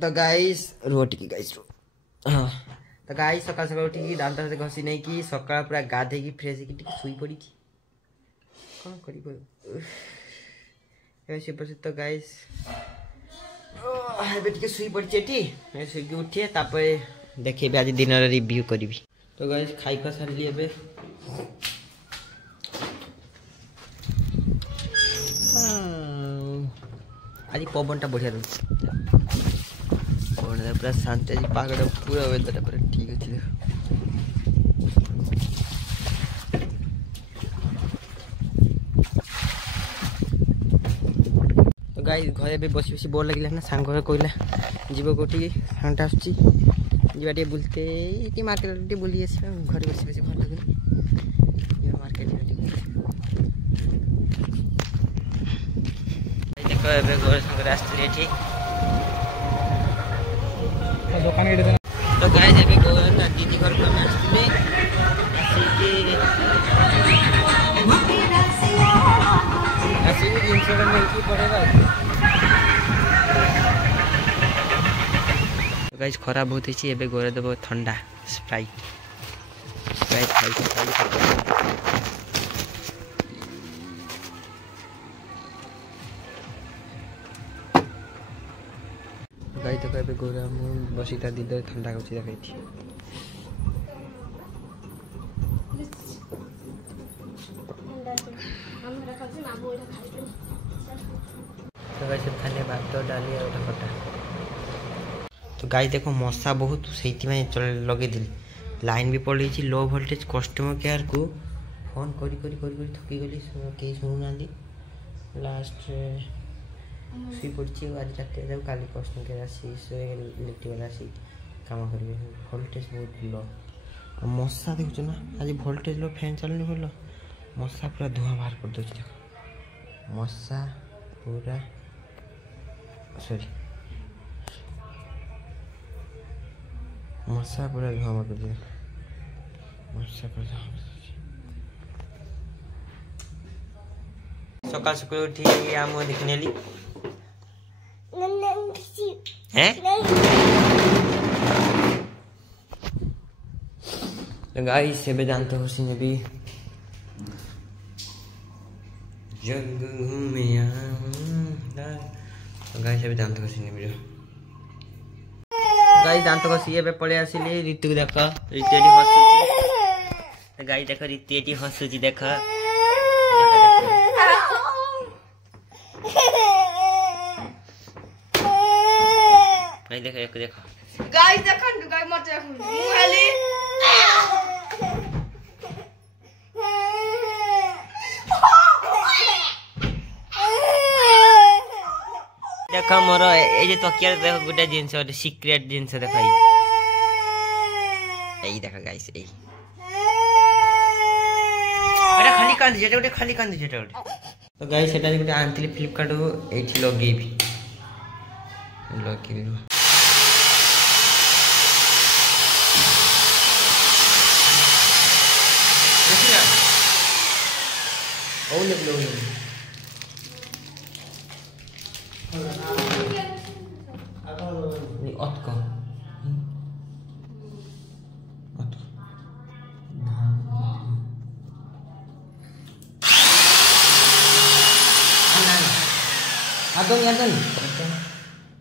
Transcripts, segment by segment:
तो गाइस रोटी की गाइस हाँ तो गाइस सकाल सकाल उठी दांत घसी नहीं कि सकाल पूरा गाधे की फ्रेश की शुई पड़ी कौन करी तो गाइस टे शुई पड़ी शुक उठे देखिए आज दिन रिव्यू करी तो गाइस खाई खा सारे आज पवनटा बढ़िया रोचे पूरा शांति आज पागटा पूरा वेदर पूरा ठीक अच्छे तो गाई घरे भी बस बस बोर लगे ना सांग कहला जीव कौटी सांगटा आसुची जीवा टे बुलते मार्केट बुली आस घर बस बस भल लगुनि मार्केट देख घर सागर आसती दुकान तो गाय दीदी घर को गाइस खरा बहुत ही गोरे देव ठंडा स्प्राइट गाई तो कहते गोरा बसी दीद ठंडा कर देखी खाने भात डाली खटा तो गाई देखो मशा बहुत से लगे लाइन भी पड़ी लो वोल्टेज कस्टमर केयर को फोन करी थकी गली कहीं शुणुना लास्ट शुई पड़ी आज रात काली कस्टमर केयर आसी इलेक्ट्रिक वाला आसी कम करेंगे वोल्टेज बहुत लो मशा देखु ना आज वोल्टेज लो फैन चलनी भल मशा पूरा धुआं बाहर कर दे देख मशा पूरा सॉरी मशा पूरा धुआं कर दे मशा पूरा सकाल सकाल उठी आम देखने ली गाइस से जानते हो सिंह भी जग घूमे गाइस से जानते हो सिंह भी गाइस जानते हो सी ए पड़े आसिली ऋतु को देख ऋतु हसुची गाई देख ऋतु हसुची देख गाई देख एक देख गाई देखन गाई मत देखन मुहाली देख मोर ए जे तकिया देख गुटे जिंस सीक्रेट जिंस देख एई देख गाइस एई अरे खाली कांदी जेटा गुटे खाली कांदी जेटा गुटे तो गाइस सेटा गुटे आनतिली फ्लिपकार्ट एठी लगेबी लगेबी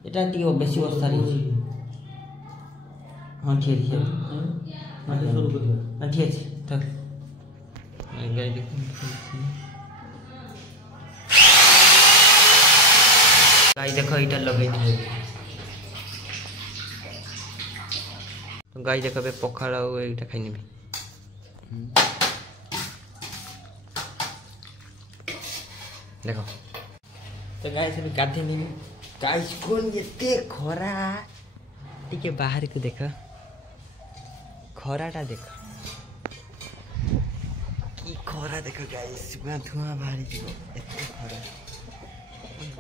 এটা টিকে বেশি অবস্থা রয়েছে हाँ ठीक है हाँ ठीक है तक गाय देखो गाय देखो इधर लगे तो गाय देखो बे पखाड़ा हो एटा खाइ नेबी देखो तो गाय से गाधे नहीं गाइस कौन ये खरा टिके बाहर को देख खराटा देख कि खरा देख गाइस पूरा धुआं बाहर एते खरा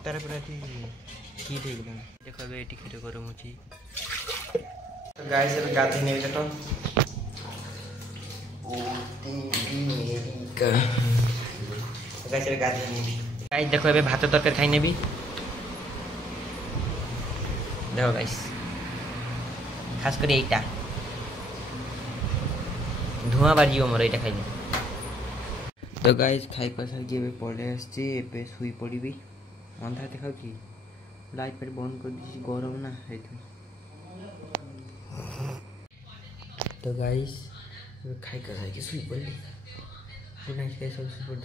तार पूरा हीट हो गला देखो बे टिके गरम होची तो गाइस अब गाधे नहीं देखो ओ तेरी का गाइस अब गाधे नहीं गाइस देखो बे भात तरकारी खाइ नेबी देखो गाइस खास कर এইটা ধোঁয়া বাজিও মোর এইটা খাইলে তো গাইস খাই পাসাই যে পড়ে আসছে এবে শুই পড়িবি अंधार দেখাউছি লাইট पर बंद कर দিছি গরম না এইতো तो गाइस खाई कर शुई पड़ी गुड नाइट गाइस, शुई पड़